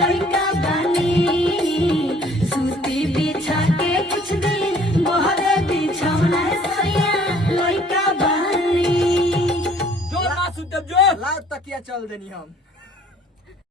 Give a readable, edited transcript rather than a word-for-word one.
लइका बानी सूती बिछा के कुछ दिन बहरे बिछौना सैया लइका बानी जो ना सुतब जो लाओ तकिया चल देनी हम।